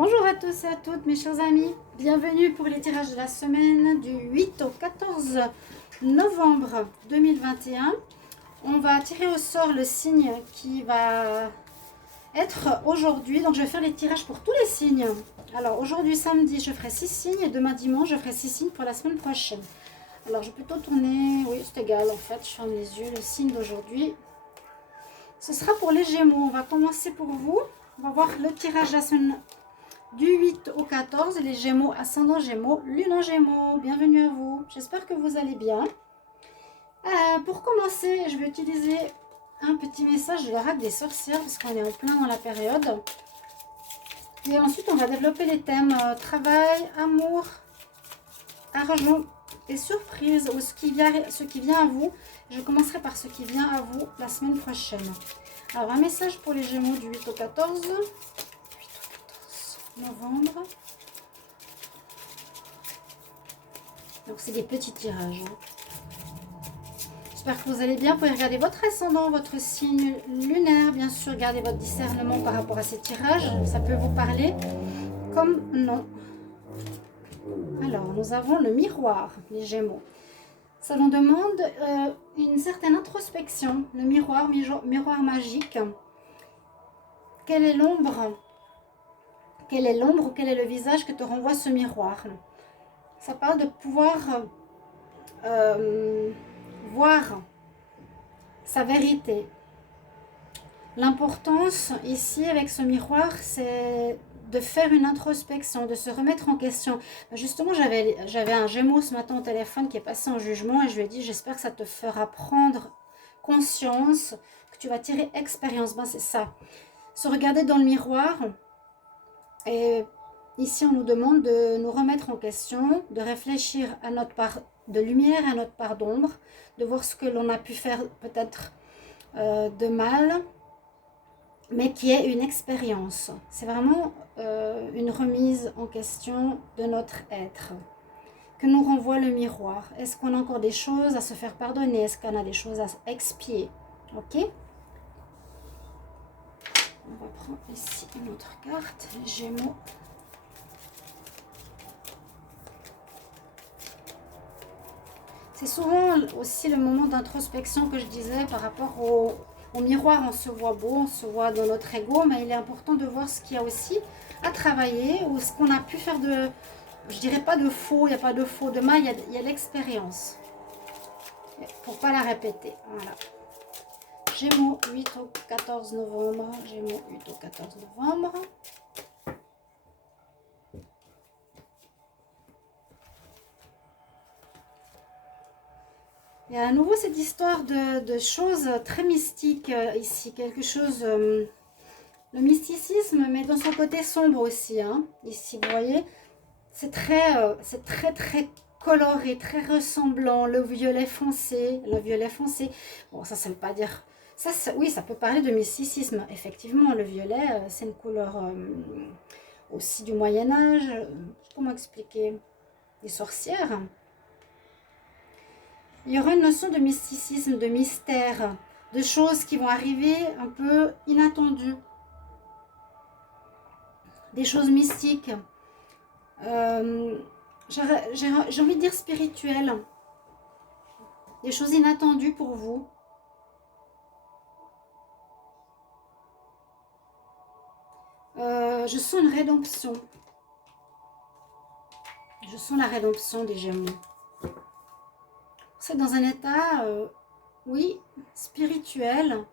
Bonjour à tous et à toutes mes chers amis, bienvenue pour les tirages de la semaine du 8 au 14 novembre 2021. On va tirer au sort le signe qui va être aujourd'hui, donc je vais faire les tirages pour tous les signes. Alors aujourd'hui samedi je ferai 6 signes et demain dimanche je ferai 6 signes pour la semaine prochaine. Alors je vais plutôt tourner, oui c'est égal en fait, je ferme les yeux, le signe d'aujourd'hui. Ce sera pour les Gémeaux, on va commencer pour vous, on va voir le tirage de la semaine du 8 au 14, les Gémeaux, ascendant Gémeaux, lune en Gémeaux, bienvenue à vous, j'espère que vous allez bien. Pour commencer, je vais utiliser un petit message de l'oracle des sorcières, parce qu'on est en plein dans la période. Et ensuite, on va développer les thèmes travail, amour, argent et surprise, ou ce qui vient à vous. Je commencerai par ce qui vient à vous la semaine prochaine. Alors, un message pour les Gémeaux du 8 au 14. Novembre. Donc c'est des petits tirages. J'espère que vous allez bien. Vous pouvez regarder votre ascendant, votre signe lunaire. Bien sûr, gardez votre discernement par rapport à ces tirages. Ça peut vous parler comme non. Alors, nous avons le miroir, les Gémeaux. Ça nous demande une certaine introspection. Le miroir, miroir magique. Quelle est l'ombre? Quelle est l'ombre ou quel est le visage que te renvoie ce miroir? Ça parle de pouvoir voir sa vérité. L'importance ici avec ce miroir, c'est de faire une introspection, de se remettre en question. Justement, j'avais un Gémeaux ce matin au téléphone qui est passé en jugement et je lui ai dit, j'espère que ça te fera prendre conscience, que tu vas tirer expérience. Ben, c'est ça. Se regarder dans le miroir. Et ici, on nous demande de nous remettre en question, de réfléchir à notre part de lumière, à notre part d'ombre, de voir ce que l'on a pu faire peut-être de mal, mais qui est une expérience. C'est vraiment une remise en question de notre être, que nous renvoie le miroir. Est-ce qu'on a encore des choses à se faire pardonner? Est-ce qu'on a des choses à expier? Ok? On va prendre ici une autre carte, Gémeaux. C'est souvent aussi le moment d'introspection que je disais par rapport au miroir. On se voit beau, on se voit dans notre ego, mais il est important de voir ce qu'il y a aussi à travailler ou ce qu'on a pu faire de, je dirais pas de faux, il n'y a pas de faux demain, il y a l'expérience. Pour ne pas la répéter, voilà. Gémeaux 8 au 14 novembre, Gémeaux 8 au 14 novembre. Il y a à nouveau cette histoire de choses très mystiques ici, quelque chose, le mysticisme, mais dans son côté sombre aussi. Hein. Ici, vous voyez, c'est très coloré, très ressemblant, le violet foncé. Bon, ça veut pas dire... oui, ça peut parler de mysticisme. Effectivement, le violet, c'est une couleur aussi du Moyen-Âge. Comment expliquer? Des sorcières. Il y aura une notion de mysticisme, de mystère, de choses qui vont arriver un peu inattendues. Des choses mystiques. J'ai envie de dire spirituelles. Des choses inattendues pour vous. Je sens une rédemption. Je sens la rédemption des Gémeaux. C'est dans un état, oui, spirituel,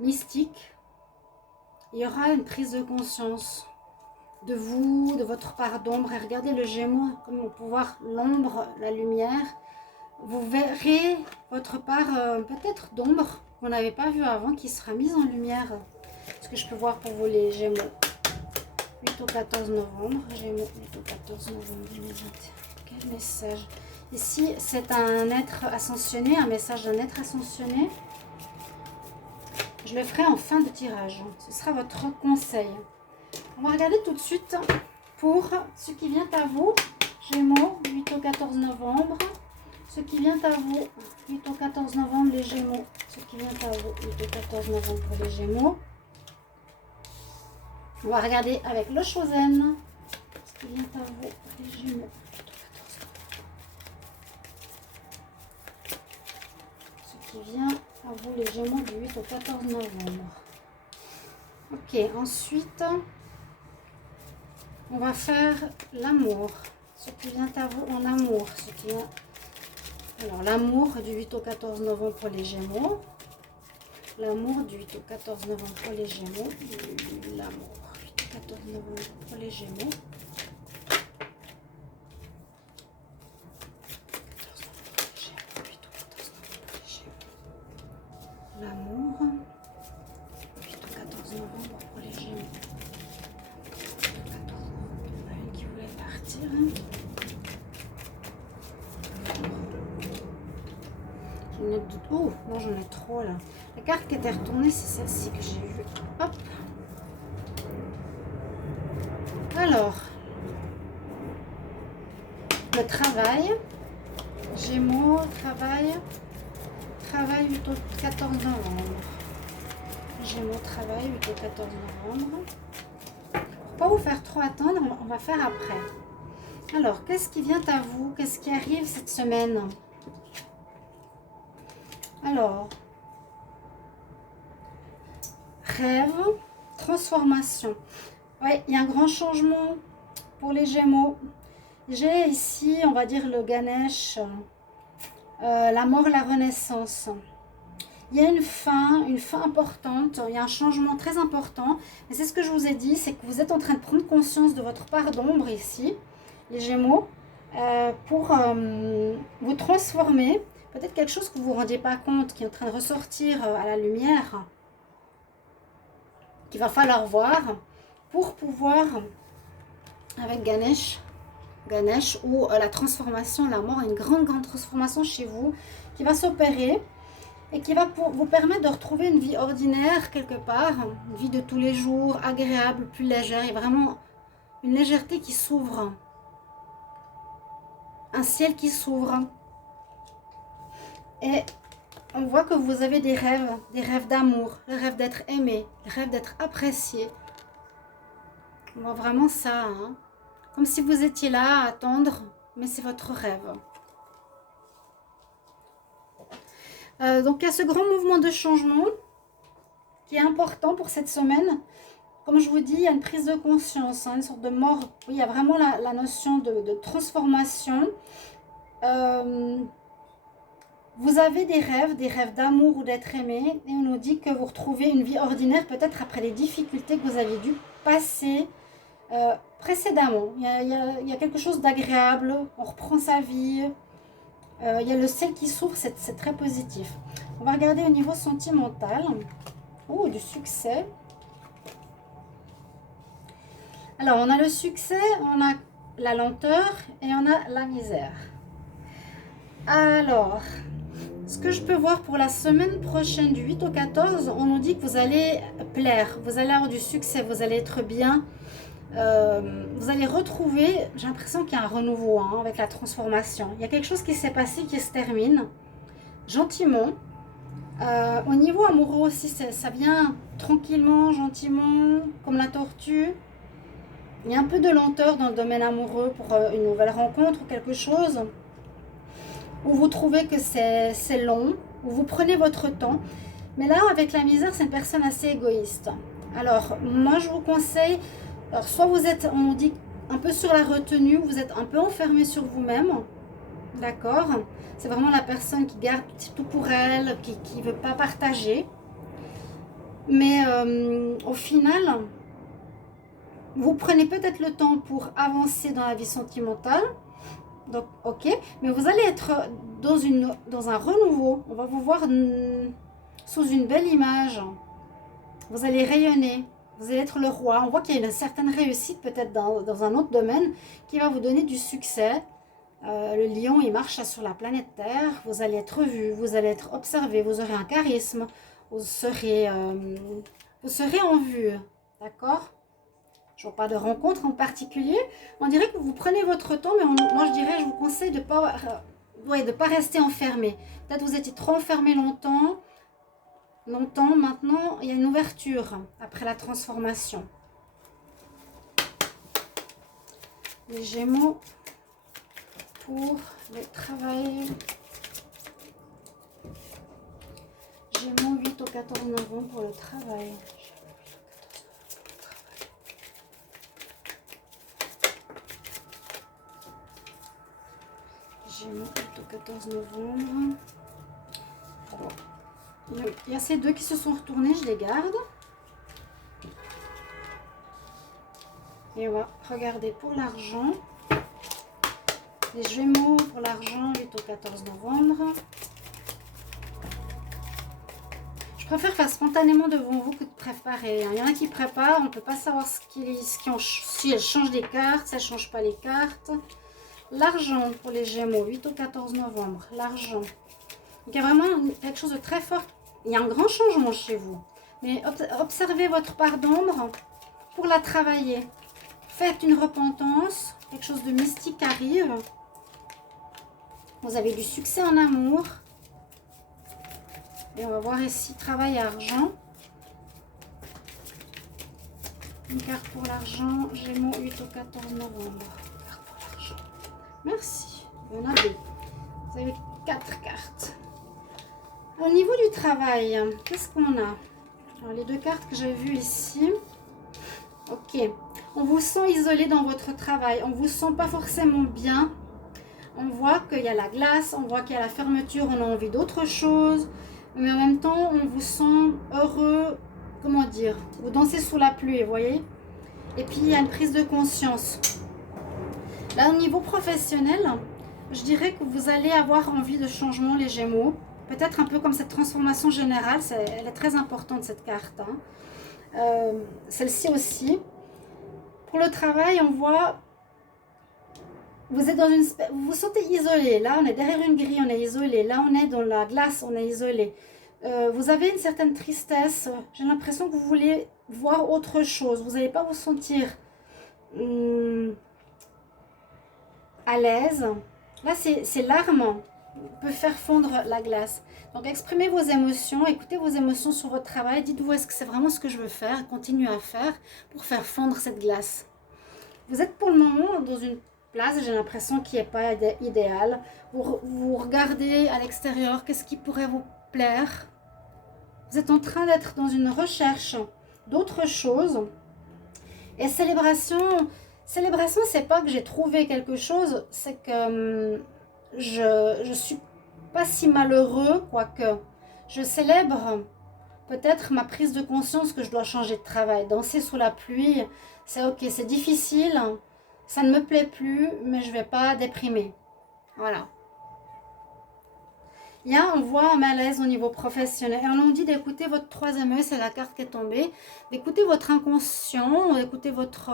mystique. Il y aura une prise de conscience de vous, de votre part d'ombre. Et regardez le Gémeaux, comme on peut voir l'ombre, la lumière. Vous verrez votre part peut-être d'ombre qu'on n'avait pas vue avant, qui sera mise en lumière. Ce que je peux voir pour vous les Gémeaux. 8 au 14 novembre, Gémeaux 8 au 14 novembre 2021. Quel message? Ici, c'est un être ascensionné, un message d'un être ascensionné. Je le ferai en fin de tirage. Ce sera votre conseil. On va regarder tout de suite pour ce qui vient à vous. Gémeaux, 8 au 14 novembre. Ce qui vient à vous, 8 au 14 novembre, les Gémeaux. Ce qui vient à vous, 8 au 14 novembre pour les Gémeaux. On va regarder avec le Chosen. Ce qui vient à vous, les Gémeaux. Ce qui vient à vous, les Gémeaux, du 8 au 14 novembre. Ok, ensuite, on va faire l'amour. Ce qui vient à vous en amour. Ce qui vient... Alors, l'amour du 8 au 14 novembre pour les Gémeaux. L'amour du 8 au 14 novembre pour les Gémeaux. L'amour 8 au 14 novembre pour les Gémeaux. L'amour 8 au 14 novembre pour les Gémeaux. 14 novembre, il y en a une qui voulait partir. Oh, non, j'en ai trop là. La carte qui était retournée, c'est celle-ci que j'ai vue. Hop. Alors, le travail. Gémeaux, travail. Travail 8 au 14 novembre. Gémeaux, travail 8 au 14 novembre. Pour pas vous faire trop attendre, on va faire après. Alors, qu'est-ce qui vient à vous? Qu'est-ce qui arrive cette semaine? Alors, rêve, transformation. Oui, il y a un grand changement pour les Gémeaux. J'ai ici, on va dire, le Ganesh, la mort, la renaissance. Il y a une fin importante, il y a un changement très important. Et c'est ce que je vous ai dit, c'est que vous êtes en train de prendre conscience de votre part d'ombre ici, les Gémeaux, pour vous transformer. Peut-être quelque chose que vous ne vous rendiez pas compte, qui est en train de ressortir à la lumière, qu'il va falloir voir pour pouvoir, avec Ganesh ou la transformation, la mort, une grande transformation chez vous qui va s'opérer et qui va vous permettre de retrouver une vie ordinaire quelque part, une vie de tous les jours, agréable, plus légère. Il y a vraiment une légèreté qui s'ouvre, un ciel qui s'ouvre. Et on voit que vous avez des rêves d'amour, le rêve d'être aimé, le rêve d'être apprécié. On voit vraiment ça, hein. Comme si vous étiez là à attendre, mais c'est votre rêve. Donc il y a ce grand mouvement de changement qui est important pour cette semaine. Comme je vous dis, il y a une prise de conscience, hein, une sorte de mort. Oui, il y a vraiment la notion de transformation. Vous avez des rêves d'amour ou d'être aimé, et on nous dit que vous retrouvez une vie ordinaire, peut-être après les difficultés que vous avez dû passer précédemment. Il y a quelque chose d'agréable, on reprend sa vie, il y a le ciel qui s'ouvre, c'est très positif. On va regarder au niveau sentimental. Oh, du succès. Alors, on a le succès, on a la lenteur et on a la misère. Alors, ce que je peux voir pour la semaine prochaine du 8 au 14, on nous dit que vous allez plaire, vous allez avoir du succès, vous allez être bien. Vous allez retrouver, j'ai l'impression qu'il y a un renouveau, hein, avec la transformation. Il y a quelque chose qui s'est passé, qui se termine gentiment. Au niveau amoureux aussi, ça vient tranquillement, gentiment, comme la tortue. Il y a un peu de lenteur dans le domaine amoureux pour une nouvelle rencontre ou quelque chose. Où vous trouvez que c'est long, où vous prenez votre temps. Mais là, avec la misère, c'est une personne assez égoïste. Alors, moi, je vous conseille, alors soit vous êtes, on nous dit, un peu sur la retenue, vous êtes un peu enfermé sur vous-même, d'accord? C'est vraiment la personne qui garde tout pour elle, qui ne veut pas partager. Mais au final, vous prenez peut-être le temps pour avancer dans la vie sentimentale. Donc, ok, mais vous allez être dans un renouveau. On va vous voir sous une belle image. Vous allez rayonner. Vous allez être le roi. On voit qu'il y a une certaine réussite peut-être dans un autre domaine qui va vous donner du succès. Le lion, il marche sur la planète Terre. Vous allez être vu, vous allez être observé. Vous aurez un charisme. Vous serez en vue. D'accord ? Je ne vois pas de rencontre en particulier. On dirait que vous prenez votre temps, mais moi je dirais, je vous conseille de ne pas rester enfermé. Peut-être vous étiez trop enfermé longtemps. Maintenant, il y a une ouverture après la transformation. Les Gémeaux pour le travail. Gémeaux 8 au 14 novembre pour le travail. Gémeaux 8 au 14 novembre. Alors, il y a ces deux qui se sont retournés, je les garde. Et on va regarder pour l'argent. Les Gémeaux pour l'argent 8 au 14 novembre. Je préfère faire spontanément devant vous que de préparer. Il y en a qui préparent, on ne peut pas savoir si elles changent les cartes, si elles ne changent pas les cartes. L'argent pour les Gémeaux 8 au 14 novembre. L'argent. Donc il y a vraiment quelque chose de très fort. Il y a un grand changement chez vous. Mais observez votre part d'ombre pour la travailler. Faites une repentance. Quelque chose de mystique arrive. Vous avez du succès en amour. Et on va voir ici travail et argent. Une carte pour l'argent. Gémeaux 8 au 14 novembre. Carte pour l'argent. Merci. Il y en a deux. Vous avez 4 cartes. Au niveau du travail, qu'est-ce qu'on a? Alors, les deux cartes que j'ai vues ici. Ok. On vous sent isolé dans votre travail. On ne vous sent pas forcément bien. On voit qu'il y a la glace. On voit qu'il y a la fermeture. On a envie d'autre chose. Mais en même temps, on vous sent heureux. Comment dire? Vous dansez sous la pluie, vous voyez? Et puis, il y a une prise de conscience. Là, au niveau professionnel, je dirais que vous allez avoir envie de changement, les Gémeaux. Peut-être un peu comme cette transformation générale, elle est très importante cette carte. Hein. Celle-ci aussi. Pour le travail, on voit, vous êtes dans vous vous sentez isolé. Là, on est derrière une grille, on est isolé. Là, on est dans la glace, on est isolé. Vous avez une certaine tristesse. J'ai l'impression que vous voulez voir autre chose. Vous n'allez pas vous sentir à l'aise. Là, c'est l'arme peut faire fondre la glace. Donc, exprimez vos émotions, écoutez vos émotions sur votre travail. Dites-vous, est-ce que c'est vraiment ce que je veux faire? Continuez à faire pour faire fondre cette glace. Vous êtes pour le moment dans une place, j'ai l'impression, qui n'est pas idéale. Vous regardez à l'extérieur, qu'est-ce qui pourrait vous plaire? Vous êtes en train d'être dans une recherche d'autre chose. Et célébration, c'est pas que j'ai trouvé quelque chose, c'est que je suis pas si malheureux, quoique je célèbre peut-être ma prise de conscience que je dois changer de travail. Danser sous la pluie, c'est ok, c'est difficile, ça ne me plaît plus, mais je vais pas déprimer. Voilà. Il y a, on voit un malaise au niveau professionnel. Et on nous dit d'écouter votre troisième œil, c'est la carte qui est tombée. D'écouter votre inconscient, d'écouter votre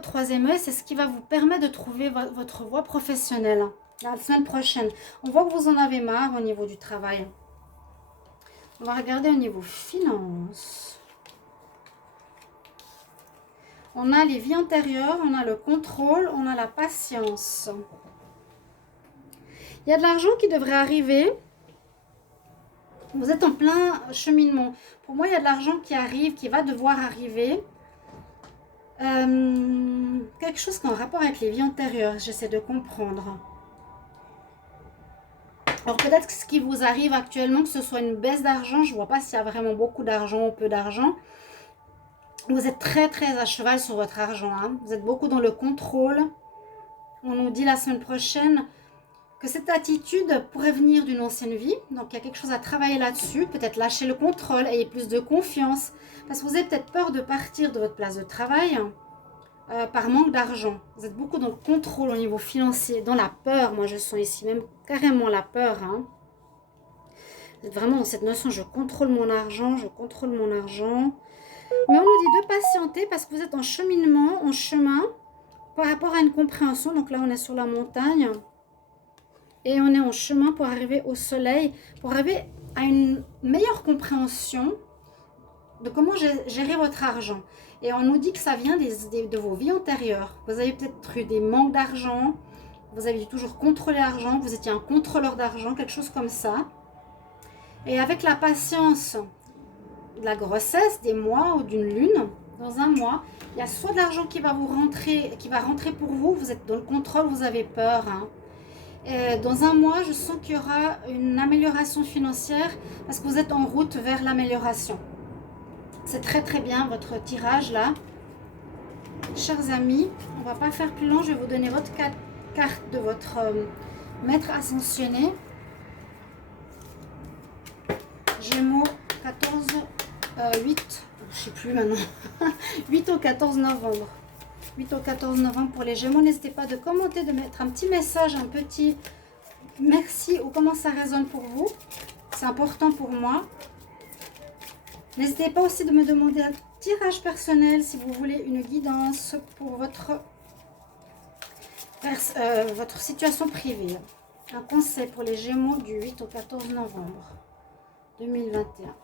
troisième œil, c'est ce qui va vous permettre de trouver votre voie professionnelle. La semaine prochaine. On voit que vous en avez marre au niveau du travail. On va regarder au niveau finance. On a les vies antérieures, on a le contrôle, on a la patience. Il y a de l'argent qui devrait arriver. Vous êtes en plein cheminement. Pour moi, il y a de l'argent qui arrive, qui va devoir arriver. Quelque chose qui est en rapport avec les vies antérieures. J'essaie de comprendre. Alors peut-être que ce qui vous arrive actuellement, que ce soit une baisse d'argent, je ne vois pas s'il y a vraiment beaucoup d'argent ou peu d'argent. Vous êtes très très à cheval sur votre argent. Hein. Vous êtes beaucoup dans le contrôle. On nous dit la semaine prochaine que cette attitude pourrait venir d'une ancienne vie. Donc il y a quelque chose à travailler là-dessus. Peut-être lâcher le contrôle, ayez plus de confiance. Parce que vous avez peut-être peur de partir de votre place de travail par manque d'argent. Vous êtes beaucoup dans le contrôle au niveau financier, dans la peur. Moi je sens ici même carrément la peur. Hein. Vous êtes vraiment dans cette notion, je contrôle mon argent, je contrôle mon argent. Mais on nous dit de patienter parce que vous êtes en cheminement, en chemin, par rapport à une compréhension. Donc là, on est sur la montagne. Et on est en chemin pour arriver au soleil, pour arriver à une meilleure compréhension de comment gérer votre argent. Et on nous dit que ça vient de vos vies antérieures. Vous avez peut-être eu des manques d'argent, vous avez toujours contrôlé l'argent, vous étiez un contrôleur d'argent, quelque chose comme ça. Et avec la patience de la grossesse, des mois ou d'une lune, dans un mois, Il y a soit de l'argent qui va rentrer pour vous. Vous êtes dans le contrôle, vous avez peur. Hein. Dans un mois, je sens qu'il y aura une amélioration financière parce que vous êtes en route vers l'amélioration. C'est très très bien votre tirage là. Chers amis, on va pas faire plus long. Je vais vous donner votre carte de votre maître ascensionné. Gémeaux 14, 8, je sais plus maintenant. 8 au 14 novembre. 8 au 14 novembre pour les Gémeaux. N'hésitez pas de commenter, de mettre un petit message, un petit merci ou comment ça résonne pour vous. C'est important pour moi. N'hésitez pas aussi de me demander un tirage personnel si vous voulez une guidance pour votre situation privée. Un conseil pour les Gémeaux du 8 au 14 novembre 2021.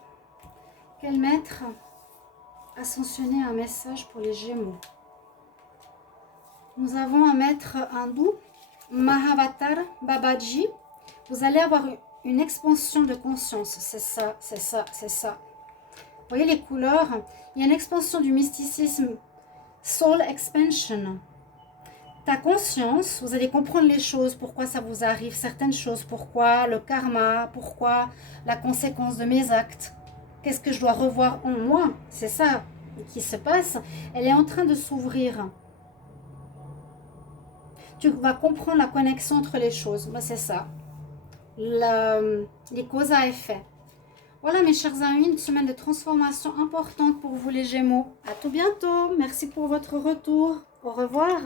Quel maître ascensionné un message pour les Gémeaux? Nous avons un maître hindou, Mahavatar Babaji. Vous allez avoir une expansion de conscience. C'est ça, c'est ça, c'est ça. Vous voyez les couleurs? Il y a une expansion du mysticisme. Soul expansion. Ta conscience, vous allez comprendre les choses, pourquoi ça vous arrive, certaines choses, pourquoi le karma, pourquoi la conséquence de mes actes. Qu'est-ce que je dois revoir en moi? C'est ça qui se passe. Elle est en train de s'ouvrir. Tu vas comprendre la connexion entre les choses. Ben, c'est ça. Les causes à effet. Voilà mes chers amis, une semaine de transformation importante pour vous les Gémeaux. À tout bientôt. Merci pour votre retour. Au revoir.